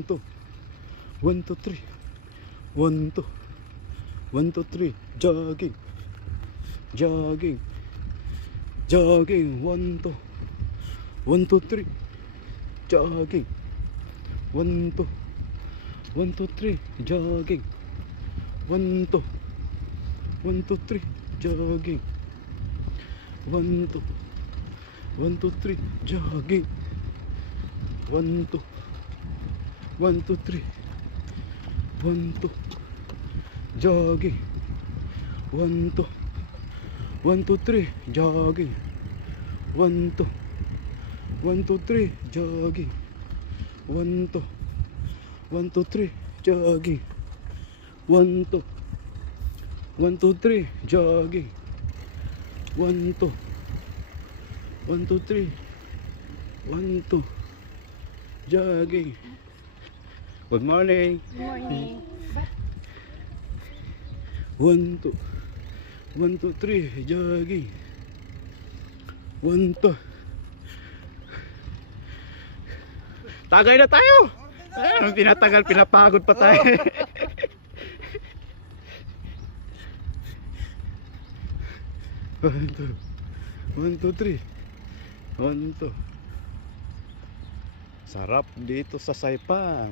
2, 1, 2, 3. 1, 2, 1, 2, 3. Jogging. Jogging. Jogging. 1, 2, 1, 2, 3. Jogging. 1, 2, 1, 2, 3. Jogging. 1, 2, 1, 2, 3. Jogging. 1, 2, 1, 2, 3. Jogging. 1, 2, 1, 2, 3. 1, 2. Jogging. 1, 2, 1, 2, 3. Jogging. 1, 2, 1, 2, 3. Jogging. 1, 2, 1, 2, 3. Jogging. 1, 2, 1, 2, 3. Jogging. 1, 2, 1, 2, 3. 1, 2. Jogging. Good morning. Good morning. 1, 2, 1, 2, 3. Jogging. 1, 2. Tagay na tayo. Anong tinatagal, pinapagod pa tayo. 1, 2, 1, 2, 3. 1, 2. Sarap dito sa Saipan.